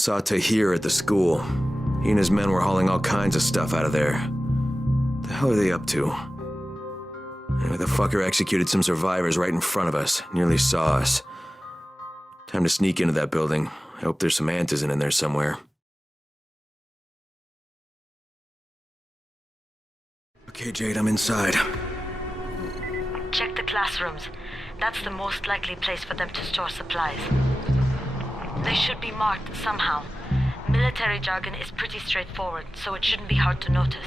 Saw Tahir at the school. He and his men were hauling all kinds of stuff out of there. What the hell are they up to? Anyway, the fucker executed some survivors right in front of us. Nearly saw us. Time to sneak into that building. I hope there's some antizin in there somewhere. Okay, Jade, I'm inside. Check the classrooms. That's the most likely place for them to store supplies. They should be marked somehow. Military jargon is pretty straightforward, so it shouldn't be hard to notice.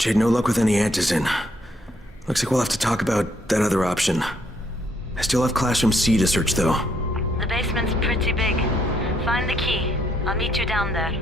Jade, no luck with any antizin. Looks like we'll have to talk about that other option. I still have classroom C to search, though. The basement's pretty big. Find the key. I'll meet you down there.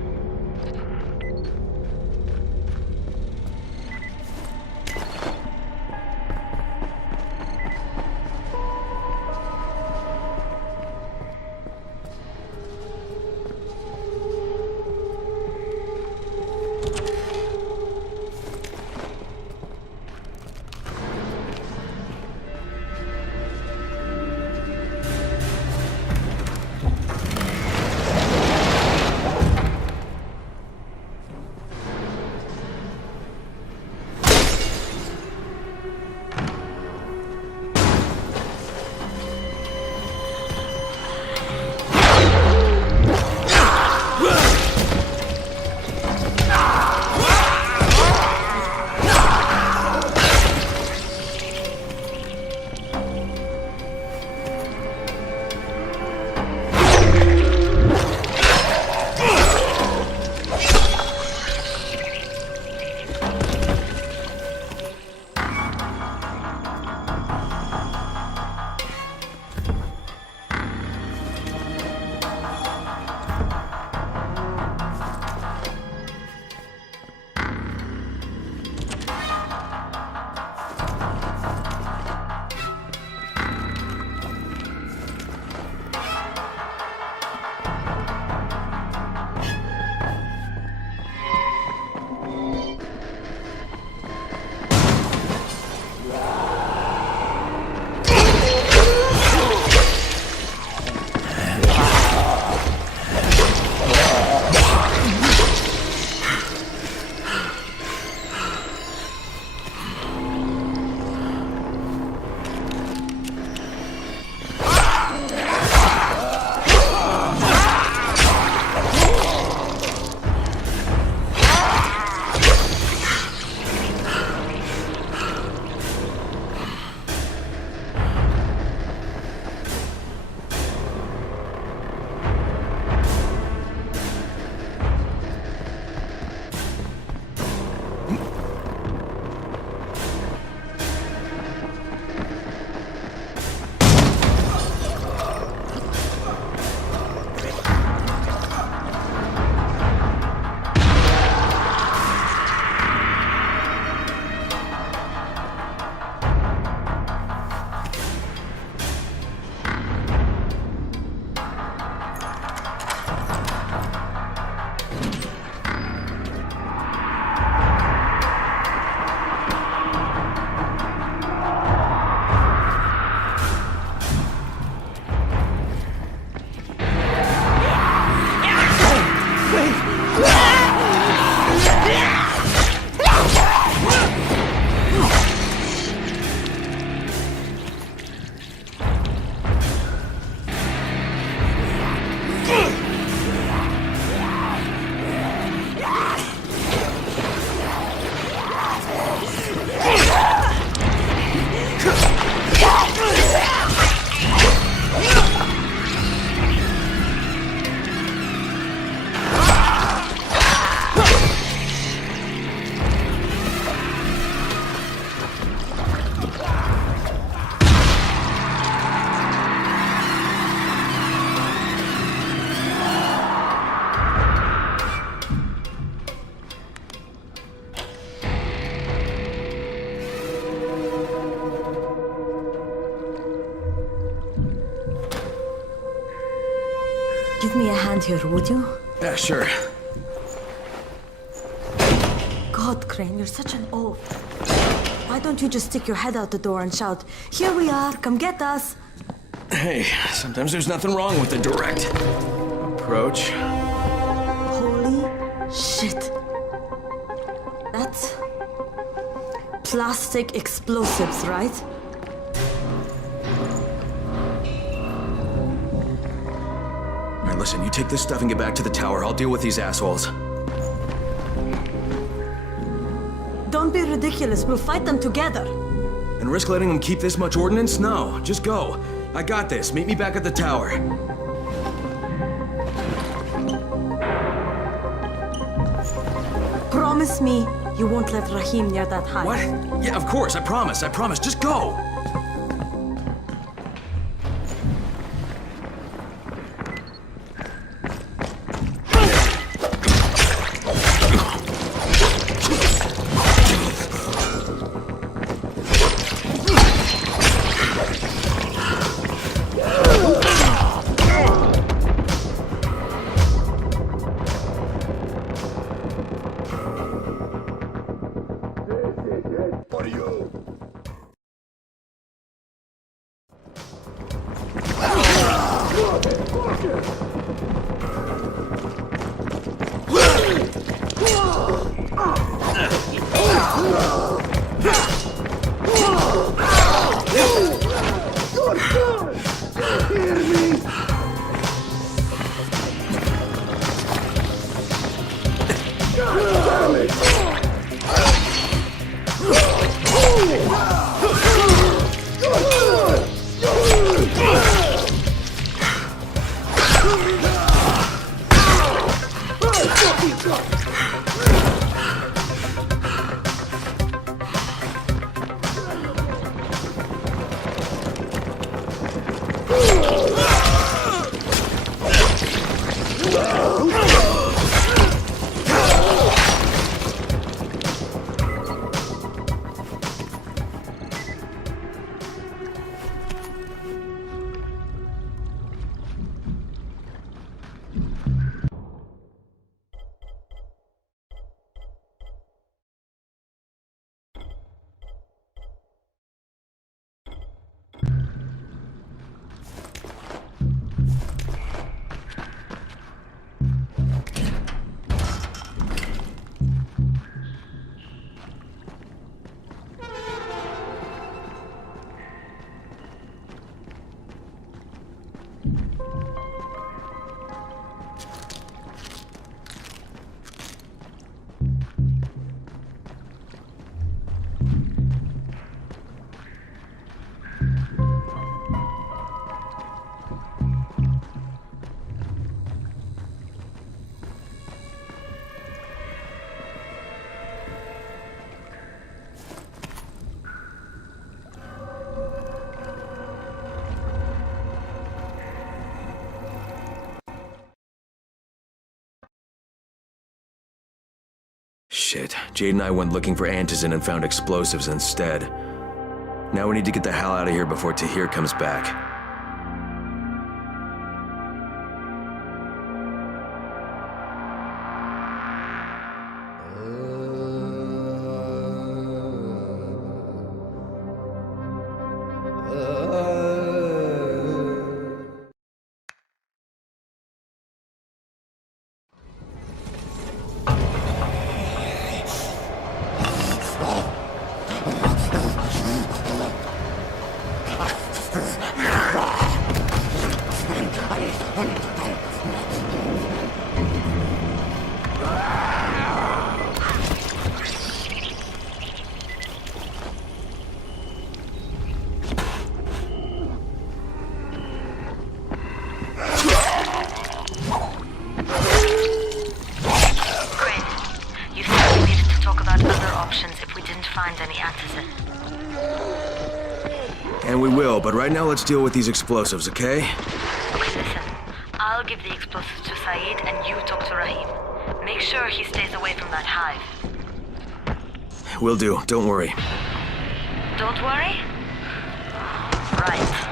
Give me a hand here, would you? Yeah, sure. God, Crane, you're such an oaf. Why don't you just stick your head out the door and shout, "Here we are, come get us"? Hey, sometimes there's nothing wrong with the direct approach. Holy shit. That's plastic explosives, right? All right, listen, you take this stuff and get back to the tower. I'll deal with these assholes. Don't be ridiculous. We'll fight them together. And risk letting them keep this much ordnance? No, just go. I got this. Meet me back at the tower. Promise me You won't let Rahim near that hive. What? Yeah, of course, I promise, just go! Shit, Jade and I went looking for antizin and found explosives instead. Now we need to get the hell out of here before Tahir comes back. But right now, let's deal with these explosives, okay? Okay, listen. I'll give the explosives to Saeed and you talk to Rahim. Make sure he stays away from that hive. Will do. Don't worry. Don't worry? Right.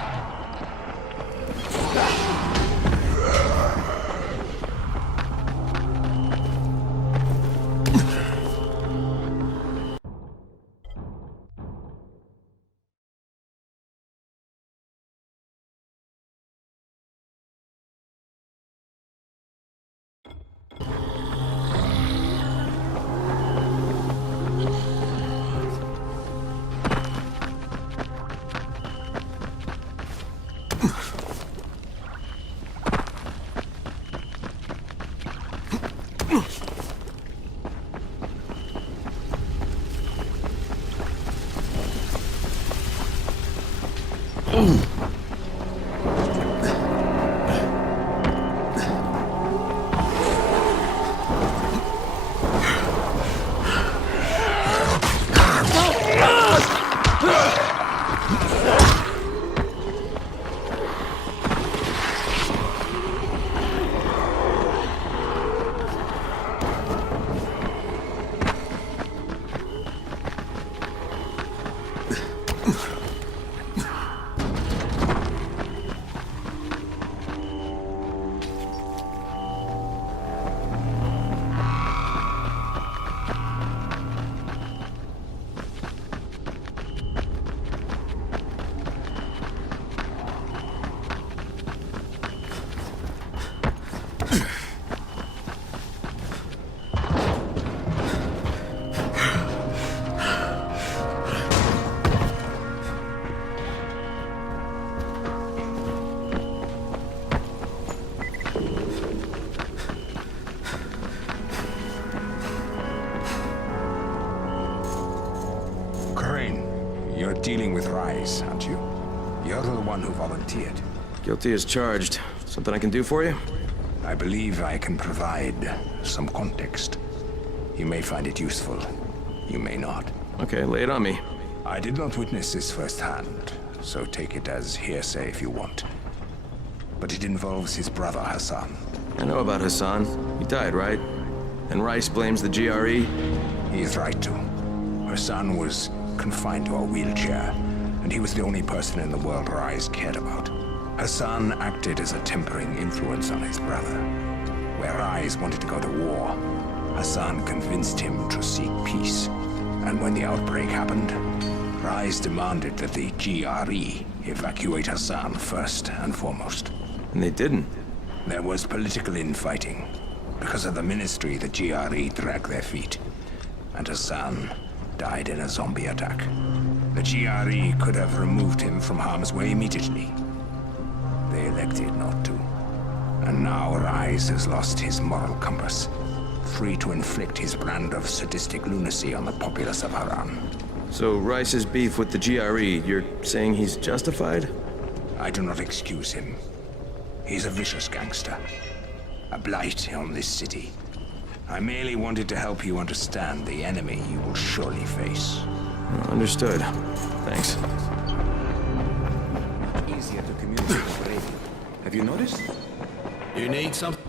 Rise, aren't you? You're the one who volunteered. Guilty as charged. Something I can do for you? I believe I can provide some context. You may find it useful. You may not. Okay, lay it on me. I did not witness this firsthand, so take it as hearsay if you want. But it involves his brother Hassan. I know about Hassan. He died, right? And Rice blames the GRE? He is right to. Hassan was confined to a wheelchair, and he was the only person in the world Rise cared about. Hassan acted as a tempering influence on his brother. Where Rise wanted to go to war, Hassan convinced him to seek peace. And when the outbreak happened, Rise demanded that the GRE evacuate Hassan first and foremost. And they didn't. There was political infighting. Because of the ministry, the GRE dragged their feet. And Hassan died in a zombie attack. The GRE could have removed him from harm's way immediately. They elected not to. And now Rise has lost his moral compass, free to inflict his brand of sadistic lunacy on the populace of Harran. So Rice's beef with the GRE, you're saying he's justified? I do not excuse him. He's a vicious gangster. A blight on this city. I merely wanted to help you understand the enemy you will surely face. Understood. Thanks. Easier to communicate with radio. Have you noticed? You need something?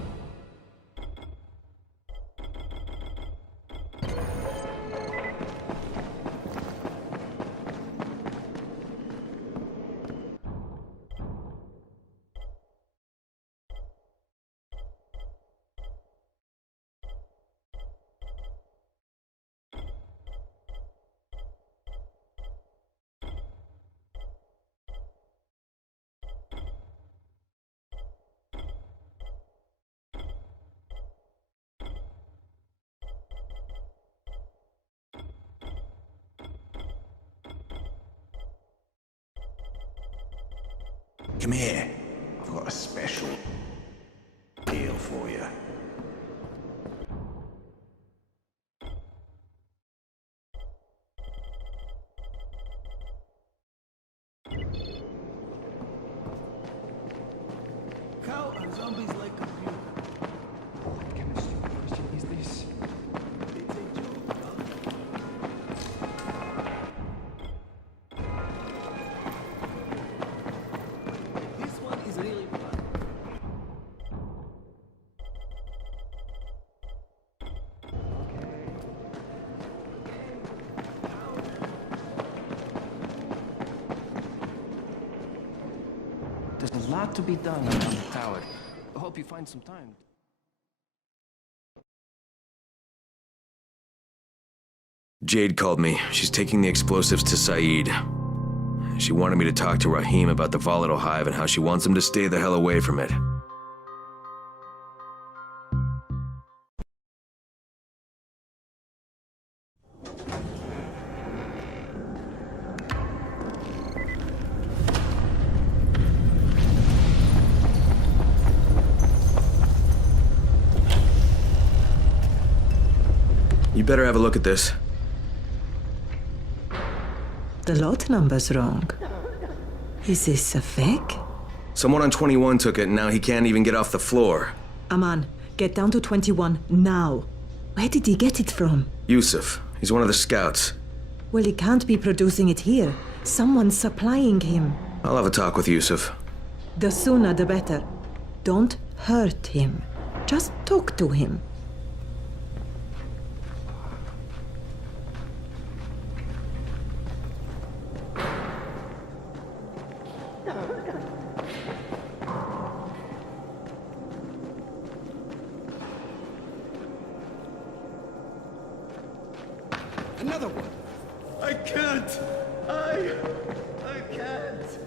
Come here. I've got a special deal for you. How are zombies like computer? What kind of stupid question is this? It's a joke, huh? This one is really fun. There's a lot to be done around the tower. I hope you find some time. Jade called me. She's taking the explosives to Saeed. She wanted me to talk to Rahim about the volatile hive and how she wants him to stay the hell away from it. You better have a look at this. The lot number's wrong. Is this a fake? Someone on 21 took it and now he can't even get off the floor. Aman, get down to 21 now. Where did he get it from? Yusuf. He's one of the scouts. Well, he can't be producing it here. Someone's supplying him. I'll have a talk with Yusuf. The sooner the better. Don't hurt him. Just talk to him. Another one. I can't! I can't!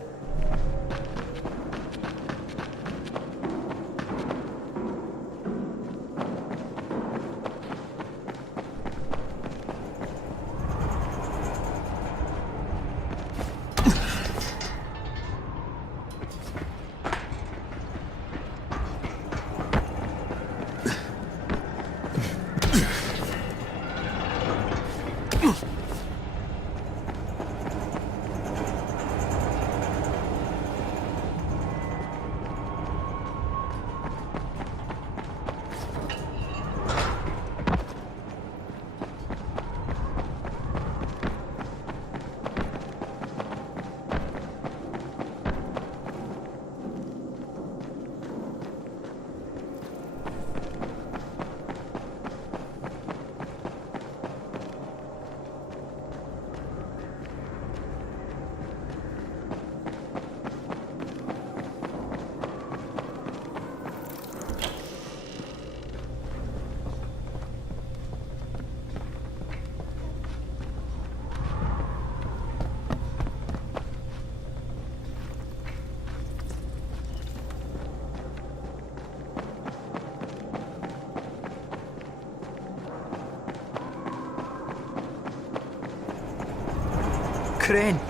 Crane!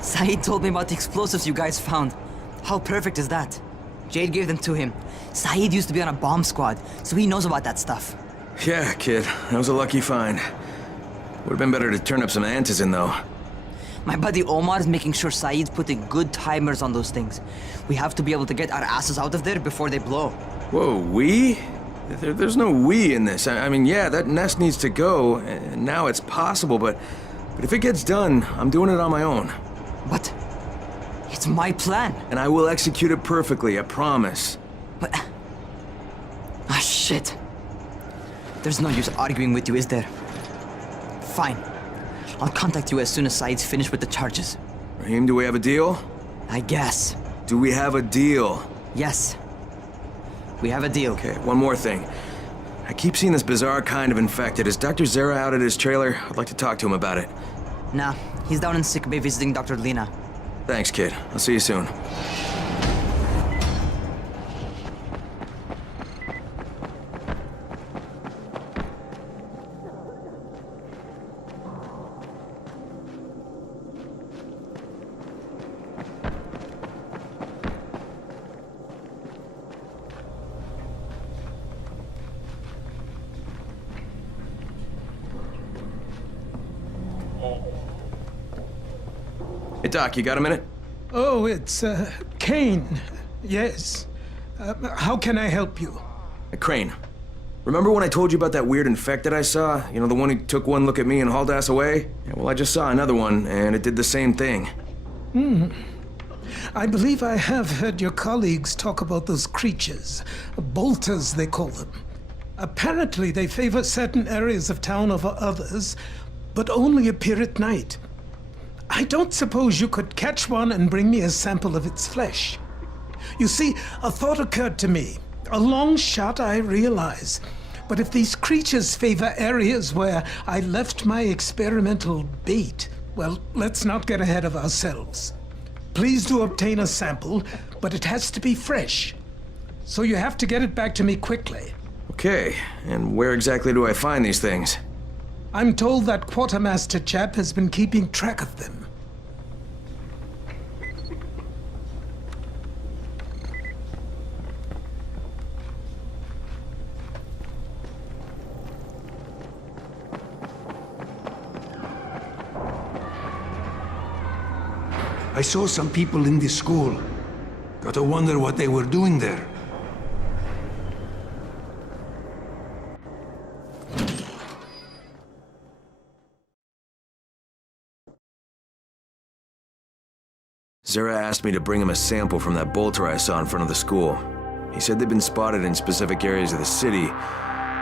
Saeed told me about the explosives you guys found. How perfect is that? Jade gave them to him. Saeed used to be on a bomb squad, so he knows about that stuff. Yeah, kid. That was a lucky find. Would've been better to turn up some antizin, though. My buddy Omar is making sure Saeed's putting good timers on those things. We have to be able to get our asses out of there before they blow. Whoa, we? There's no we in this. I mean, yeah, that nest needs to go, and now it's possible, but if it gets done, I'm doing it on my own. But it's my plan. And I will execute it perfectly, I promise. But... ah, shit. There's no use arguing with you, is there? Fine. I'll contact you as soon as Saeed's finished with the charges. Raheem, do we have a deal? I guess. Do we have a deal? Yes. We have a deal. Okay, one more thing. I keep seeing this bizarre kind of infected. Is Dr. Zera out at his trailer? I'd like to talk to him about it. Nah, he's down in sickbay visiting Dr. Lena. Thanks, kid. I'll see you soon. Hey, Doc, you got a minute? Oh, it's, Kane. Yes. How can I help you? Crane. Remember when I told you about that weird infected I saw? You know, the one who took one look at me and hauled ass away? Yeah, well, I just saw another one, and it did the same thing. I believe I have heard your colleagues talk about those creatures. Bolters, they call them. Apparently, they favor certain areas of town over others, but only appear at night. I don't suppose you could catch one and bring me a sample of its flesh. You see, a thought occurred to me. A long shot, I realize. But if these creatures favor areas where I left my experimental bait, well, let's not get ahead of ourselves. Please do obtain a sample, but it has to be fresh. So you have to get it back to me quickly. Okay, and where exactly do I find these things? I'm told that quartermaster chap has been keeping track of them. I saw some people in this school. Got to wonder what they were doing there. Zera asked me to bring him a sample from that bolter I saw in front of the school. He said they'd been spotted in specific areas of the city,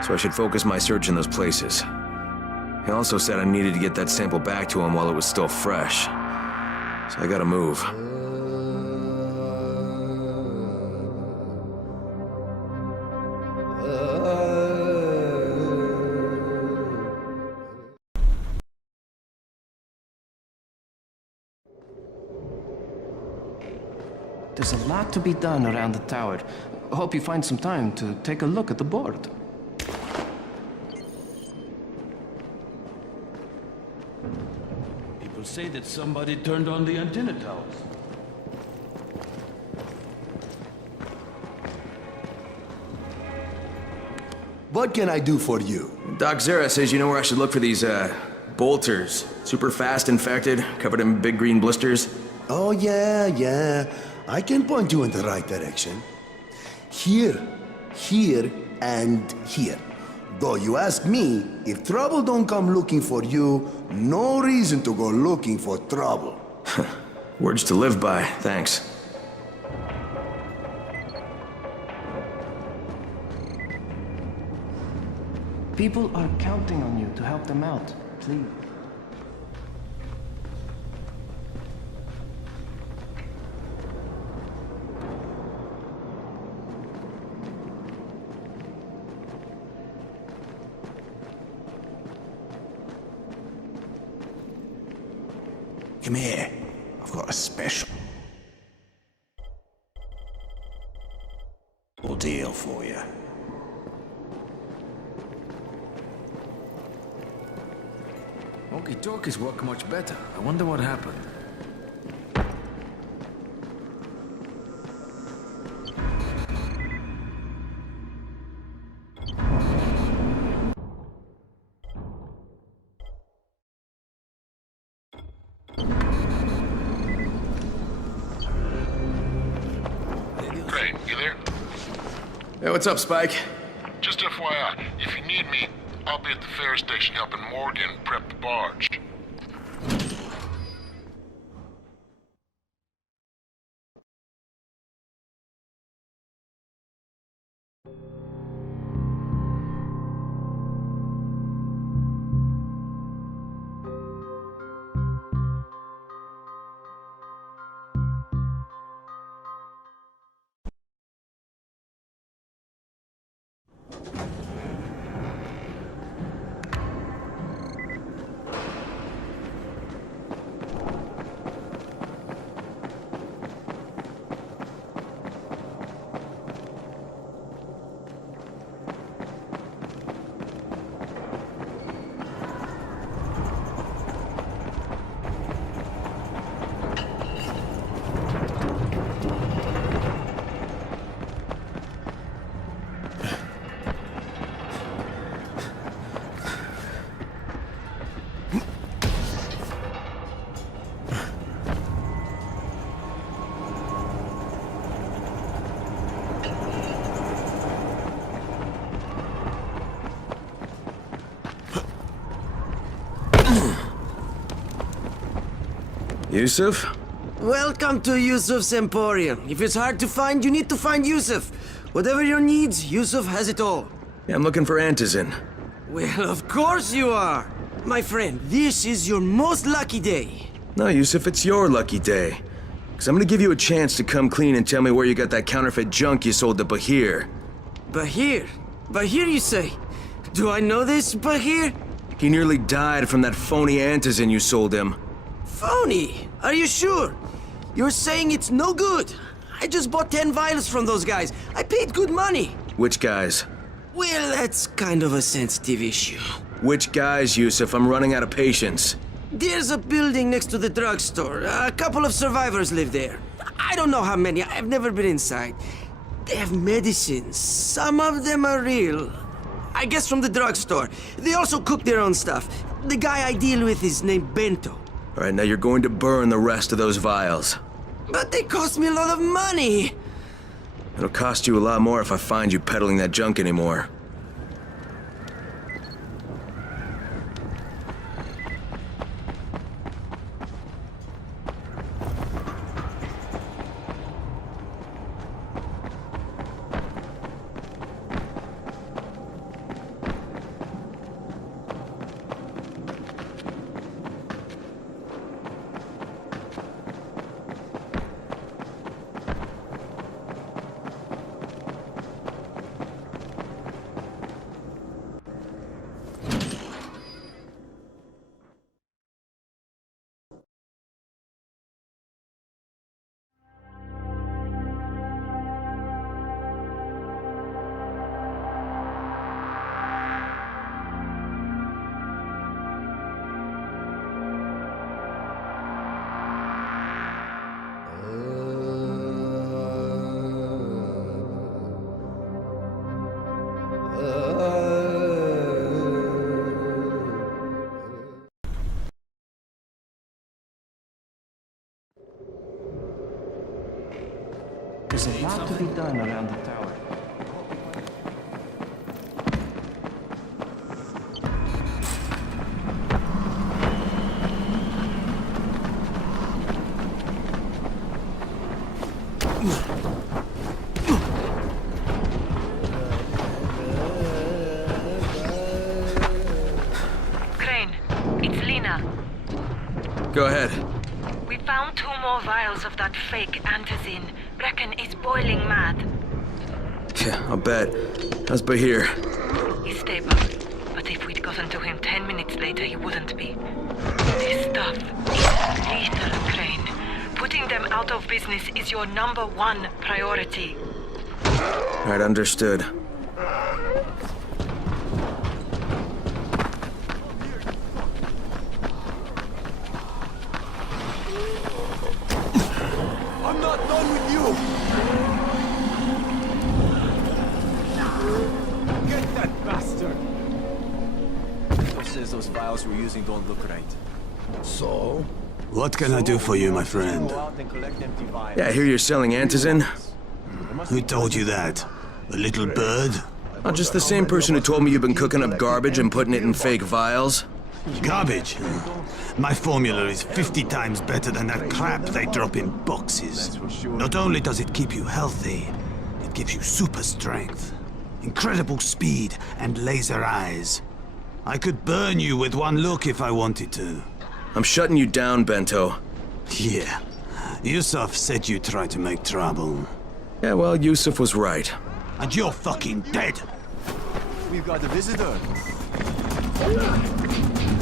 so I should focus my search in those places. He also said I needed to get that sample back to him while it was still fresh. So I gotta move. There's a lot to be done around the tower. I hope you find some time to take a look at the board. People say that somebody turned on the antenna towers. What can I do for you? Doc Zera says you know where I should look for these, bolters. Super fast infected, covered in big green blisters. Oh, yeah. I can point you in the right direction. Here, and here. Though you ask me, if trouble don't come looking for you, no reason to go looking for trouble. Words to live by, thanks. People are counting on you to help them out. Please. Come here. I've got a special deal for you. Walkie-talkies work much better. I wonder what happened. Hey, what's up, Spike? Just FYI, if you need me, I'll be at the ferry station helping Morgan prep the barge. Yusuf? Welcome to Yusuf's Emporium. If it's hard to find, you need to find Yusuf. Whatever your needs, Yusuf has it all. Yeah, I'm looking for Antizin. Well, of course you are. My friend, this is your most lucky day. No, Yusuf, it's your lucky day. Because I'm gonna give you a chance to come clean and tell me where you got that counterfeit junk you sold to Bahir. Bahir? Bahir, you say? Do I know this Bahir? He nearly died from that phony Antizin you sold him. Phony? Are you sure? You're saying it's no good? I just bought 10 vials from those guys. I paid good money. Which guys? Well, that's kind of a sensitive issue. Which guys, Yusuf? I'm running out of patience. There's a building next to the drugstore. A couple of survivors live there. I don't know how many. I've never been inside. They have medicines. Some of them are real. I guess from the drugstore. They also cook their own stuff. The guy I deal with is named Bento. All right, now you're going to burn the rest of those vials. But they cost me a lot of money. It'll cost you a lot more if I find you peddling that junk anymore. There's a lot to be done around the tower. Crane, it's Lena. Go ahead. We found 2 more vials of that fake antizin. Reckon is boiling mad. Yeah, I'll bet. How's Bahir? He's stable, but if we'd gotten to him 10 minutes later, he wouldn't be. This stuff is lethal, Crane. Putting them out of business is your #1 priority. All right, understood. I'm not done with you! Get that bastard! Vito says those vials we're using don't look right. So? What can I do for you, my friend? Yeah, I hear you're selling antizin. Who told you that? A little bird? Not just the same person who told me you've been cooking up garbage and putting it in fake vials? Garbage? My formula is 50 times better than that crap they drop in boxes. Not only does it keep you healthy, it gives you super strength, incredible speed, and laser eyes. I could burn you with one look if I wanted to. I'm shutting you down, Bento. Yeah. Yusuf said you tried to make trouble. Yeah, well, Yusuf was right. And you're fucking dead! We've got a visitor.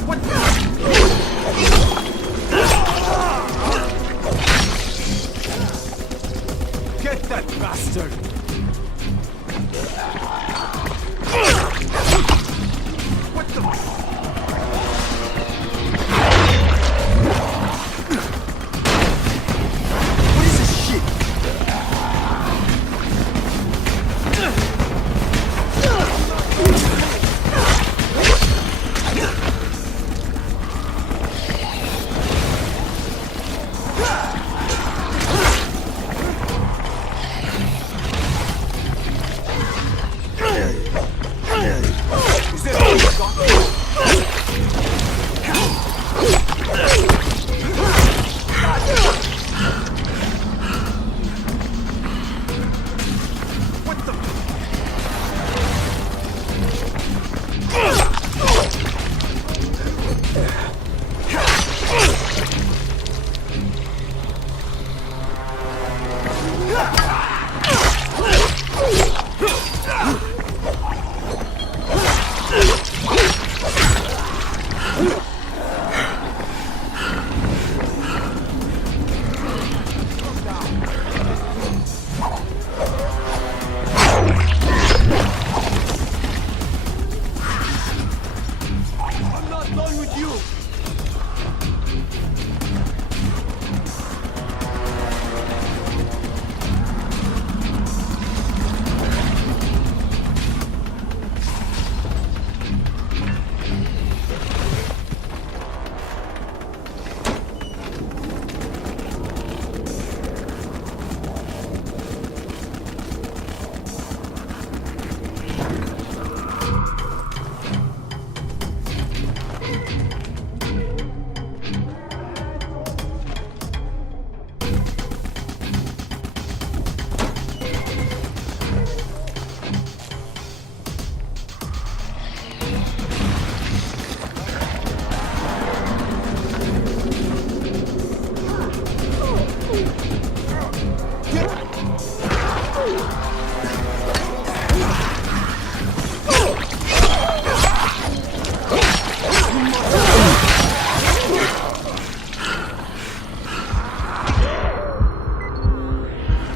What Get that bastard! What the... What is this shit?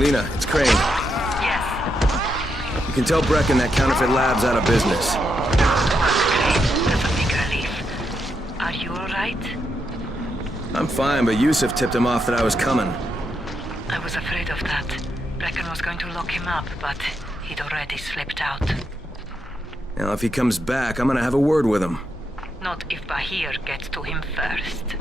Lena, it's Crane. Yes. You can tell Brecken that counterfeit lab's out of business. That's a big relief. Are you alright? I'm fine, but Yusuf tipped him off that I was coming. I was afraid of that. Brecken was going to lock him up, but he'd already slipped out. Now, if he comes back, I'm gonna have a word with him. Not if Bahir gets to him first.